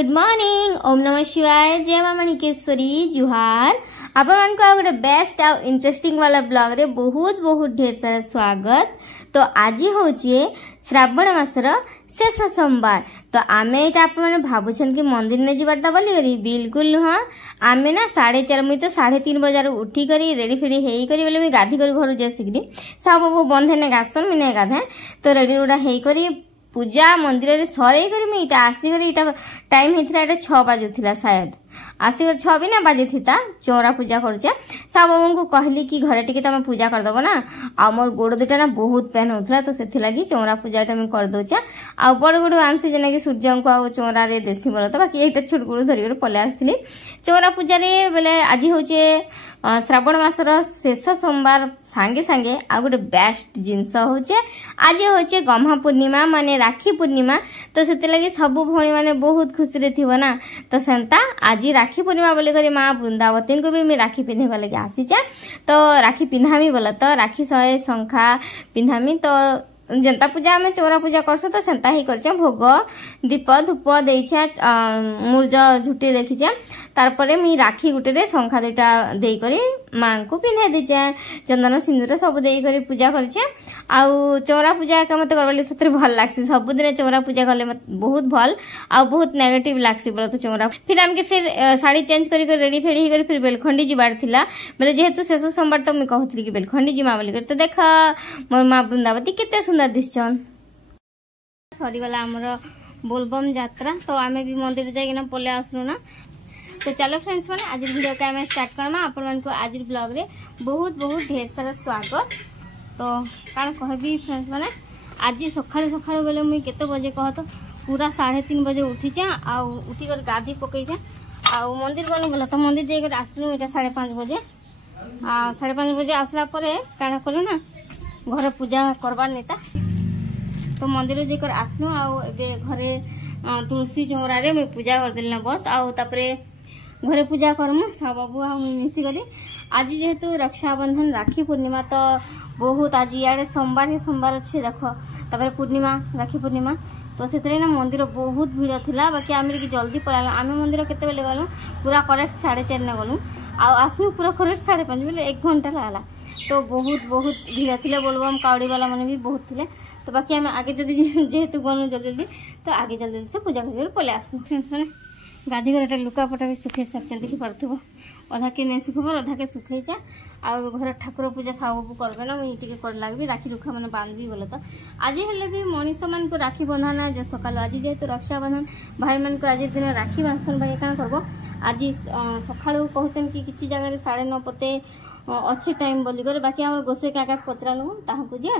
Good morning ओम नमः शिवाय जय मां मणिकेश्वरी जुहार आपण को गोटे बेस्ट आ इंटरेस्टिंग वाला ब्लॉग रे बहुत बहुत ढेर सारा स्वागत। तो आज हूँ श्रावण मासर शेष सोमवार। तो आमे आपने भावुन कि मंदिर में जीवार्ता बोली करी बिल्कुल नुह। आमे ना 4:30 मुई तो 3:30 बजे उठी करी रेडी फेडी हेई करी बोले मुई गाधी कर घर जैसिकी सब बंधे ने गासन मुझे गाधे तो रेडी रुड़ा हेई करी पूजा मंदिर रे सरे करी मुई इटा आसी करी इटा टाइम हेतिला इटा 6 बाजुथिला शायद आसी कर 6 भी ना बाजी थीता चौरा पूजा करछे सब को कहली कि घरे टिके तमे पूजा कर दबो ना आ मोर गोड़ दुटा ना बहुत पेन होथला तो सेथि लागि चौरा पूजा तमे कर दोछे आ बड़ गोड़ आंसी जेना कि सूर्य को आ चौरा रे देसी बोल तो बाकी एटा छोट गोड़ धरि कर पले आसली चौरा पूजा रे बेले आज होचे श्रावण मासर शेष सोमवार सांगे सांगे आ गोटे बेस्ट जिनस होचे आज होचे गम्हा पूर्णिमा माने राखी पूर्णिमा। तो सेते लागि सब भणी माने बहुत खुशी रे थिबो ना। तो सेंता आज राखी पूर्णिमा बोले करी माँ वृंदावती को भी मैं राखी पिंधेबा लगे आसीचे तो राखी पिंधामी बोला तो राखी सहे शंखा पिंधामी तो जनता पूजा में चौरा पूजा करछ तो सेंता ही करछे भोग दीप धूप देइछे मूर्ज झुटी लेखिछे तारपरे मी राखी गुटे रे शंखा दुटा देई करी मां को पिन्हे देछे चंदन सिंदूर सब देई करी पूजा करछे आउ चौरा पूजा का मते करबले सतरे भल लागसी सब दिन चौरा पूजा करले मते बहुत भल आ बहुत नेगेटिव लागसी बोले तो चौरा फिर हमके फिर साड़ी चेंज करी रेडी फेडी करी फिर बेलखंडी जिबार थिला बोले जेहेतु शेष सोमवार तो मैं कहथली कि बेलखंडी जिमा बोली कर तो देख मोर मां वृंदावती केते सुंदर दिसछन सरी वाला हमर बोलबम यात्रा तो आमे भी मंदिर जाइना पले आसलु ना। तो चलो फ्रेंड्स माने आज वीडियो का मैं स्टार्ट करमा आपण मन को आज ब्लॉग रे बहुत बहुत ढेर सारा स्वागत। तो कान कहबी फ्रेंड्स माने आज सखाळे सखाळे बेले मुई केते बजे कह तो पूरा 3:30 बजे उठी छे आ उठी कर गादी पकई छे आ मंदिर गनु बोला तो मंदिर जाई कर आसलु एटा 5:30 बजे आ 5:30 बजे आसला परे काना करू ना घर पूजा करबार नेता तो मंदिर जाकर आसलु आउ एबे घरे तुलसी चौरा रे मैं पूजा कर देली ना बस आउ तापरे घरे पूजा करमु सब बाबू आ मिसी करी आज जेहेतु रक्षाबंधन राखी पूर्णिमा तो बहुत आज याडे सोमवार अच्छे देख तापरे पूर्णिमा राखी पूर्णिमा तो से ना मंदिर बहुत भीड़ थिला बाकी आमे कि जल्दी पलाल आमे मंदिर केते बेले गलु पूरा करेक्ट 4:30 ने गलु आ आसलु पूरा करेक्ट 5:30 बेले 1 घंटा लागला तो बहुत बहुत भीड़ थिले बोलबम कावड़ी वाला माने भी बहुत थिले तो बाकी आमे आगे जल्दी जेहेतु गनु जल्दी तो आगे जल्दी से पूजा कर पले आसु फ्रेंड्स माने गाधी घर लुकापटा भी सुखे सारी देखी पार्थ्व अधा के नहीं सुखबर अधा के सुखे आ घर ठाकुर पूजा सब करबे ना मुझे कर लगे राखी रुखा मैंने बांधबी बोले तो आज हेल्ले भी मनीष मान को राखी बंधाना जो सकाल आज जेहेतु रक्षाबंधन भाई मान को आज दिन राखी बांधन भाई क्या करब आज सका कहते कि किसी जगह 9:30 पते अच्छे टाइम बोली करे बाकी आम गोसे क्या पचरालु ताकू जे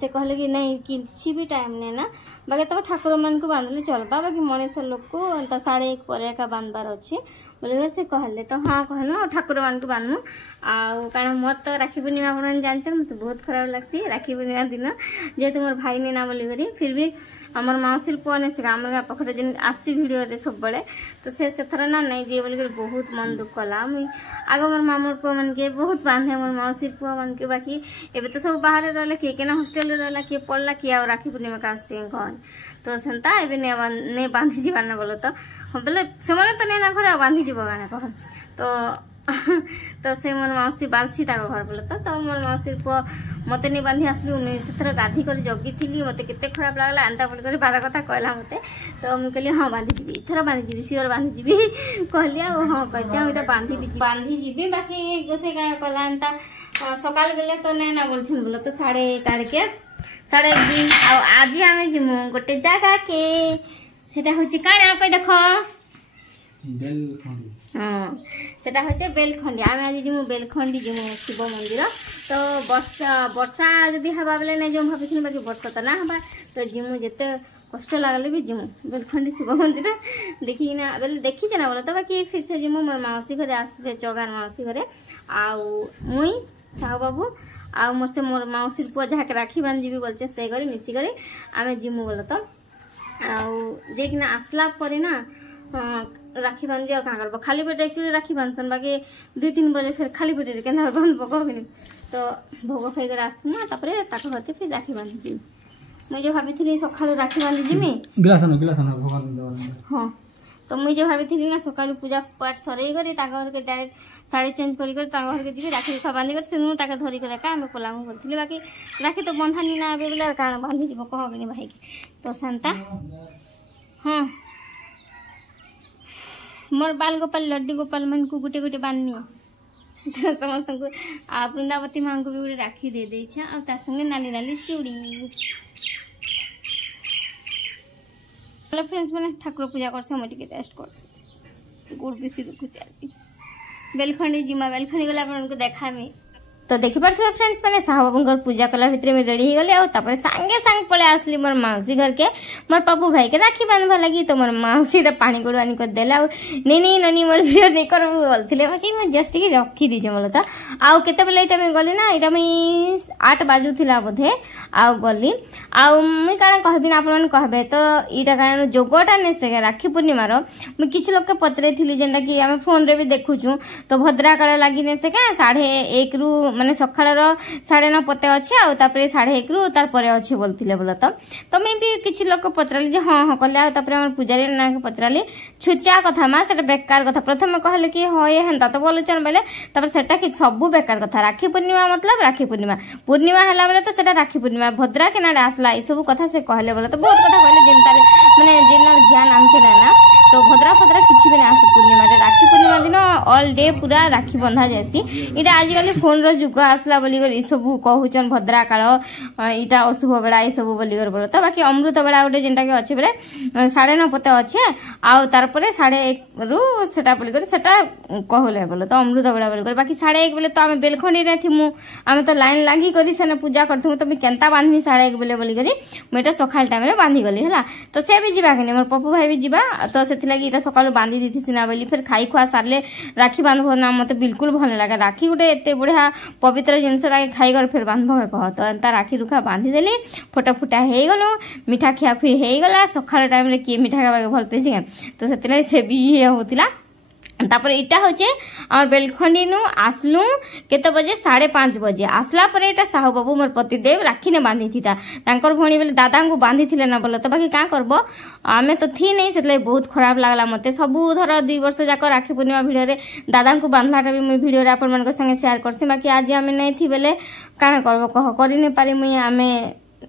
से कहले कि नहीं किसी भी टाइम नहीं ना बाकी तो ठाकुर मान को बांधले चलबा बाकी मनीष लोग को 1:30 पर का बांधबार अच्छे बोले से कहले तो हाँ कहलु ठाकुर मान को बांधमु कारण मत तो राखी पूर्णिमा अपन जानते मत बहुत खराब लगसी राखी पूर्णिमा दिन जेहेतु मोर भाई नहीं ना बोली करी फिर भी आमर मौसी पुआ ने से आम पाखे जिन आसी भिडियो सब बड़े तो से थर ना नहीं दिए बोल बहुत मन दुख कला मुई आग मोर मामूर पुआ मन के बहुत बांधे मोर मौसी पुआ मन के बाकी एबे तो सब बाहर रहा किए ना हॉस्टेल रहा किए पढ़ला किए आ राखी पूर्णिमा का कहन तो सेंता एबे नहीं बांधी जीवार ना बोलो तो बोले से तो नहीं ना घर बांधी जीव गाना कहन तो से मोर मौसी बालसी घर बोले तो मोर मौसी पुआ मत नहीं बांधी आसलु मुझे गाधी कर जगी थी मत के खराब लगला एंता बोल कर बार कथा कहला मत तो मुझे कहली हाँ बांधी जी इथर बांधी जी सियोर बांधी जी कहली हाँ कह बांधी जी बाकी गोसे क्या कहला एंता सकाल बेले तो नहीं ना बोलछन बोले तो 11:30 के 1:30 आज आम जीमु गोटे जगह के सेटा होची काना कोई देखो हाँ सेटा होचे बेलखंडी आम आज जीमु बेलखंडी जीमु शिव मंदिर तो वर्षा जदि हवा बेले नहीं जो भाभी बाकी वर्षा तो ना हवा तो जीमु जिते कष्ट लगले भी जीमु बेलखंडी शिव मंदिर देखी ना बेले देखी ना बोले तो बाकी फिर से जीमु मोर मौसी घरे आसबे चौगान मौसी घरे आउ मुई साहू बाबू आ मोर से मोर मौसी पुआ जहाँ के राखी बांध जी बोलचे से करी मिसी करी आमे जीमु बोले तो जेकिना आसला परे ना राखी बांध दिया क्या करब खाली पेटे एक्चुअली राखी बांधसन बाकी 2-3 बजे फिर खाली पेटे के बांध पकबी तो भोग खाई कर आसना तापरे ताको होते फिर राखी बांधी जी मुझे भाभी थी सकाल राखी बांधी जी गिलासन भगवान हाँ तो मुझे भाभी ना सकाल पूजा पाठ सरई कर घर के डायरेक्ट साड़ी चेंज कर घर के जी राखी रुखा बांधी कर से धरिक एका आम पलामू करी बाकी राखी तो बंधानी ना आवे बोले क्या बांधी जी कहनी भाई की तो सेंता हाँ मोर बाल गोपाल लड्डू गोपाल मन को गोटे गोटे बांधनी तो समस्त को आ वृंदावती माँ को भी गोटे राखी दे दे संगे नाली नाली चूड़ी हेलो फ्रेंड्स मैंने ठाकुर पूजा कर टेस्ट कर गुड़ पीसी दुखु चलती बेलखंडी जिमा बेलखंडी गला उनको देखा मी तो देखी पार्थिव फ्रेंड्स मैंने साहू बाबू पूजा कला भितर में रेडी हो गली सांगे सांग पड़े आसली मोर मौसी घर के मोर पप्पू भाई के राखी बांधवा लगी तो मोर मौसी पानी गोड़वानी कर देला नहीं ननी मोर वीडियो नहीं कर बोलते बाकी मैं जस्ट की रखी दीजिए बोल तो आउ केते बेले इटा मैं गली ना इटा मैं 8 बाजुला बोधे आउ गली आउ मुई काना कहबी ना आपन कहबे तो इटा कारण जोगटा ने से राखी पूर्णिमार मुई किछ लोग के पचरे थिली जेंटा कि हम फोन रे भी देखुछु तो भद्रा काल लागि ने से का 1:30 रु माने सखाळर 9:30 पते अच्छे आ तापरे 1:30 रु तार परे अच्छे बोलथिले बोला तो मैं भी किछ लोग पचराली जे हां हां कले आ तापरे हमर पूजारी ना के पचराली छुचा कथा मा सेटा बेकार कथा प्रथम कहले कि हो ये हंता तो बोलचन बेले तापर सेटा कि सब बेकार कथा राखी पूर्णिमा मतलब राखी पूर्णिमा हला बेले तो सेटा राखी पूर्णिमा भद्रा के नाडे आसला ई सब कथा से कहले बोला तो बहुत कथा कहले जेनतारे माने जेना ज्ञान आमके ना तो भद्रा फद्रा किछि भी ना आस पूर्णिमा रे राखी पूर्णिमा दिन ऑल डे पूरा राखी बंधा जासी इटा आज काली फोन रो जुग आसला बोली कर ई सब कहउचन भद्रा काल इटा अशुभ बेला ई सब बोली कर बोलता बाकी अमृत बेला गोटे जेनटा के अच्छे बेले 9:30 पते अच्छे आउ तार परे 1:30 रु सेटा बोली कर सेटा कहले बोले तो अमृत बेला बोली कर बाकी 1:30 बेले तो आमे बेलखंडी रे थिमु आमे तो लाइन लागी करी सेने पूजा करथु तो मैं केनता बांधमी 1:30 बेले बोली करी मेटा सकाल टाइम रे बांधी गली हला तो से भी जीवा के मोर पप्पू भाई भी जीवा तो से लगी इटा सकाल बांधी दी थी ना बोली फिर खाई खुआ सारले राखी बांधबो ना मते बिल्कुल भल लागे राखी गोटे एते बढ़िया पवित्र जिनस खाई कर फिर बांधबो कह तो एंता राखी रुखा बांधी देली फोटा फुटा हे गनु मिठा खिया खुई हे गला सकाल टाइम रे की मिठा खावा भल पेसी तो सेतले से भी होतिला तापर इटा होचे और बेलखंडी नु आसलू केते बजे 5:30 बजे आसला पर इटा साहू बाबू मोर पतिदेव राखी ने बांधी थीता तांकर भणी बेले दादा को बांधी थिले ना बोले तो बाकी का करबो आमे तो थी नहीं सेतले बहुत खराब लागला मते सबु धर 2 वर्ष जाक राखी पूर्णिमा वीडियो रे दादा को बांधलाटा भी मुई वीडियो रे आपन मन को संगे शेयर करसी बाकी आज आमे नहीं थी बेले का करबो कह करि ने पारी मुई आमे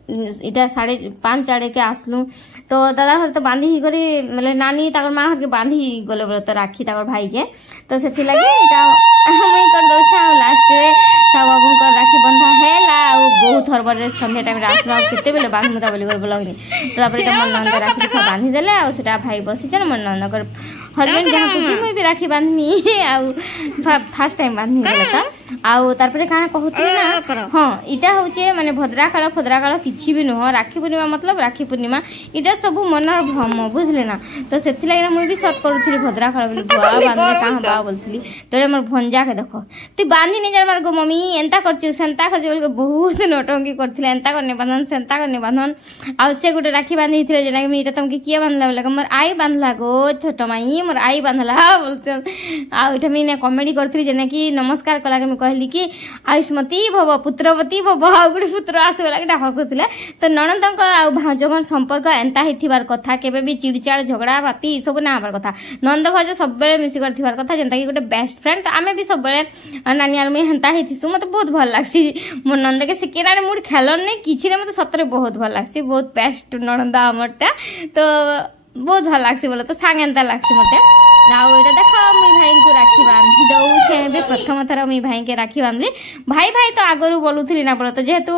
इटा 5:30 आड़े के आसलू तो दादा घर तो बांधी ही करी मतलब नानी ताकर माँ घर के बांधी गले बोले तो राखी ताकर भाई के तो से लगे इटा मुई कर दउछा लास्ट रे सब बाबू को राखी बंधा हेला बहुत हरबर रे संध्या टाइम रे आसला केते बेले बांधमुता बोली कर बोलनी तो तापर इटा मन नंद राखी बांधी देले आ सेटा भाई बसी छन मन नंद कर हस्बैंड जहाँ को मुई भी राखी बांधनी आउ फर्स्ट टाइम बांधनी बोलता आउ तार परे काना कहथि ना हां इटा होचे माने भद्रा काल किछि भी न राखी पूर्णिमा मतलब राखी पूर्णिमा इटा सब मनर भ्रम बुझले ना तो सेथि लागि मुई भी सत करूथि भद्रा काल बोली बुआ बांधले कहां बा बोलथि तोरे मोर भंजा के देखो तू बांधी नि जाबार गो मम्मी एंता करछु सेंता करछु बोल बहुत नोटंकी करथिले एंता करने बांधन सेंता करने बांधन आ से गुटे राखी बांधी थिले जेना कि इटा तुमके किया बांधला बोले मोर आई बांधला गो छोट माई मोर आई बांधला बोलते आ इटा मैंने कॉमेडी करथि जेना कि नमस्कार कला के मैं कहली कि आयुष्मती भव पुत्रवती भव आ गुटे पुत्र आसला कि हसुथिले तो ननंदक आ भाजगन संपर्क एंता हिथिबार कथा केबे भी चिड़चाड़ झगड़ा बाती सब ना हबार कथा नंद भाज सब बेले मिसी करथिबार कथा जेंता कि गोटे बेस्ट फ्रेंड तो आमे भी सब बेले नानियाल में हेंता हिथिसु मते बहुत भल लागसी मोर नंद के सिकेरा रे मूड खेलन ने किछि रे मते सतरे बहुत भल लागसी बहुत बेस्ट ननंद हमरटा तो बहुत भल लागसी बोले तो सांगेंता लागसी मते आउ एटा देखो मुई भाई को राखी बांधी दउछे प्रथम थर मुई भाई के राखी बांधली भाई तो आगरु बोलुथली ना बोले तो जेहेतु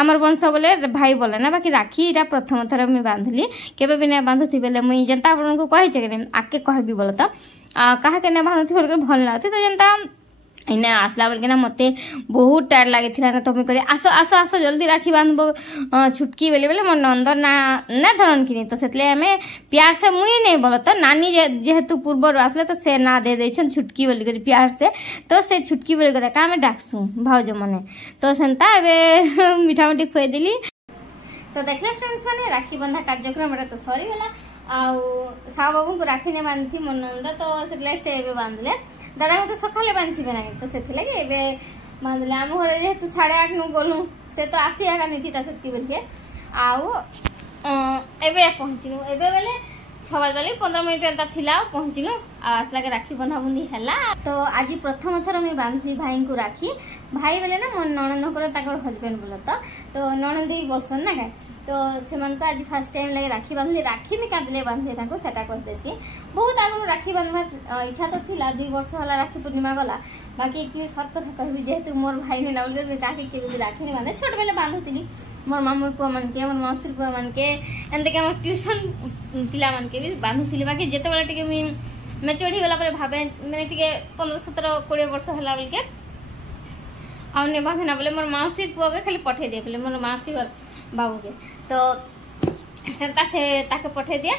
आमर वंश बोले भाई बोले ना बाकी राखी एटा प्रथम थर मुई बांधली केबे भी ना बांधुथि बेले मुई जनता आपन को कहि छै के आके कहबी बोले तो काहा के ना बांधुथि बोले भल लागथि तो जनता इने आसला बोल के ना मते बहुत टायर लागि थिला ना तुम करे आसो आसो आसो जल्दी राखी बांधबो छुटकी बेले बेले मन अंदर ना धरन किनी तो सेतले हमें प्यार से मुई नहीं बोलो तो नानी जेहेतु पूर्व आसले तो से ना दे देछन छुटकी बोली कर प्यार से तो से छुटकी बोली कर का में डाकसु भाउज मने तो सेंता एबे मिठा मिठी खुए दिली तो देखले फ्रेंड्स माने राखी बंधा कार्यक्रम तो सरी गला आउ साहू बाबू को राखी ने बांधथि मन नंद तो सेतले से एबे बांधले दादा को तो सकाले बांधथिबे ना तो सेथि लागि एबे बांधले हम घरे जेहेतु 8:30 नु गोलु से तो आसी आगा निथि ता सेतकी बोल के आउ एबे पहुंचिनु एबे बेले 6 बजे 15 मिनिट एंता थिला पहुँचलु आसला के राखी बंधा बुंदी हैला। तो आज प्रथम थर मुझे बांधी भाई को राखी भाई बोले ना मोर नणंद हजबैंड बोल तो नणंद ही बसन ना क्या तो से आज फास्ट टाइम लगे राखी बांधली राखी भी काटले बांधले सेटा करदेसी बहुत आगु राखी बांधवार इच्छा तो थिला 2 वर्ष वाला राखी पूर्णिमा गला बाकी एक्चुअली सत कथा कहबी जेहेतु मोर भाई ने ना बोल काके के राखी नहीं बांधे छोट बेले बांधुली मोर मामू पुआ मन के मोर मौसी पुआ मन के एंते के मोर ट्यूशन पिला मन के भी बांधुली बाकी जेते बेला टिके मी मैच्योर ही गला पर भाबे माने टिके 15 17 20 वर्ष हला बोल के आ ने बांधे ना बोले मोर मौसी पुआ के खाली पठे दे बोले मोर मौसी और बाबू के तो सेंता से ताके पठे दिया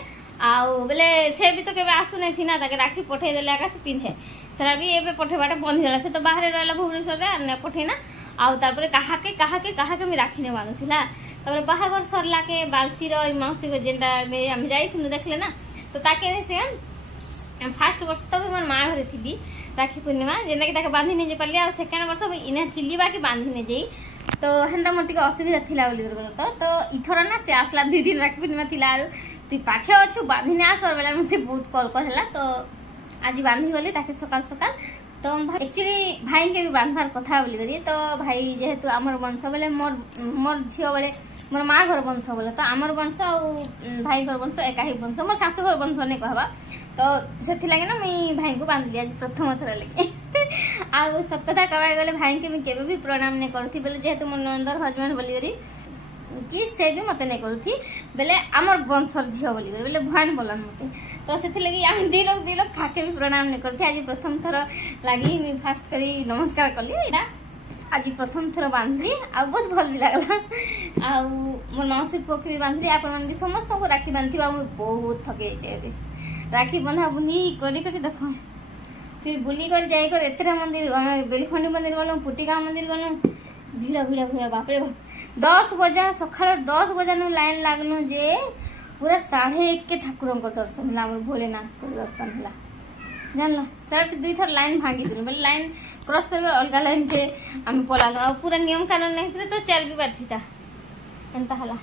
आउ बोले से भी तो केबे आसु नहीं थी ना ताके राखी पठे देले आका से पिंधे सेरा भी एबे पठेबाटा बंद होला से तो बाहर रहला भुवनेश्वर रे ने पठे ना आउ तारपरे कहा के मी राखी ने बांधुथिला तापर बाहागर सरला के बालसी रो मौसी को जेंडा में हम जाइथिनु देखले ना तो ताके से फास्ट वर्ष तो मोर माँ घरे थी राखी पूर्णिमा जेनटा कि ताके बांधी नहीं जे पाली आ सेकेंड वर्ष इने थिली बाकी बांधी नहीं जाई तो हेन्ता मोर टिके असुविधा थिला बोली तो इथर ना से आसला 2 दिन राखी पूर्णिमा थिला तु पाखे अच्छु बांधी आस बेला मते बहुत कॉल कहला तो आज बांधी गली ताके सकाल सकाल तो एक्चुअली भाई के भी बांधवार कथा बोली करी तो भाई जेहेतु आमर वंश बोले मोर झियो बोले मोर माँ घर वंश बोले तो आमर वंश आ भाई घर वंश एका ही वंश मोर शाशु घर वंश नहीं कहबा तो से लगे ना मुई भाई को बांधली आज प्रथम थर लगे आ सत कथा कहवा गले भाई के केबे भी प्रणाम नहीं करथी बोले जेहेतु मोर नंदर हजबैंड बोली करी कि से भी मत नहीं करूथी बोले आमर वंशर झियो बोली करी बोले भगवान बोलन मते तो से लगी आम दी लोग खाके भी प्रणाम नहीं करते आज प्रथम थर लगी मुझे फास्ट करी नमस्कार कली आज प्रथम थर बांधली आ बहुत भल भी लगला आ मोर मौसी पुआ भी बांधली आपण भी समस्त को राखी बांधी बहुत थके जाए राखी बंधा बुंदी कर देख फिर बुली कर जाई कर एतरा मंदिर बेलखंडी मंदिर गलु पुटिका मंदिर गलु भीड़ भीड़ भीड़ बाप रे 10 बजा सकाळ 10 बजा नु लाइन लागनु जे पूरा 1:30 के ठाकुर को दर्शन होला हमर भोलेनाथ को दर्शन होला जानला सर 2 थर लाइन भांगी दिन बोले लाइन क्रॉस करबे अलगा लाइन पे हम पलालो पूरा नियम कानून नहीं तो 4 भी बार थीता एंता हला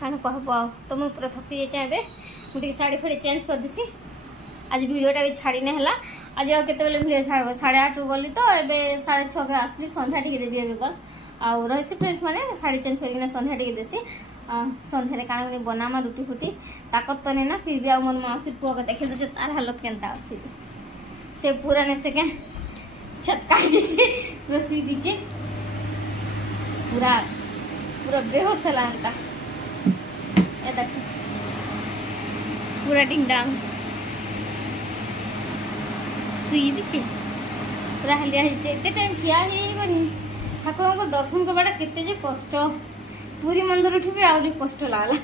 कान कहबो तो मु पूरा थकी जाय चाहे मुझे साड़ी फाड़ी चेंज कर देसी आज वीडियोटा भी छाड़ी नहीं हला आज केते बेले वीडियो छाड़ब 8:30 रु गली तो एबे 6:30 के आसली संध्या टिके देबी एबे बस आ रही फ्रेंड्स माने साड़ी चेंज करके संध्या टिके देसी संध्या काना बनामा रुटी फुटी ताकत तो नहीं ना फिर भी मोर मौसी पुआ को देखे दे तार हालत केनता अछि से पूरा ने से के छटका दीजिए रसोई दीजिए पूरा पूरा बेहोश लांता ए देख पूरा डिंग डांग सुई दीजिए पूरा हलिया एते टाइम ठिया ही गनी ठाकुर को दर्शन करवाटा केते जे कष्ट पूरी मंदिर उठी भी आउरी कष्ट लागला।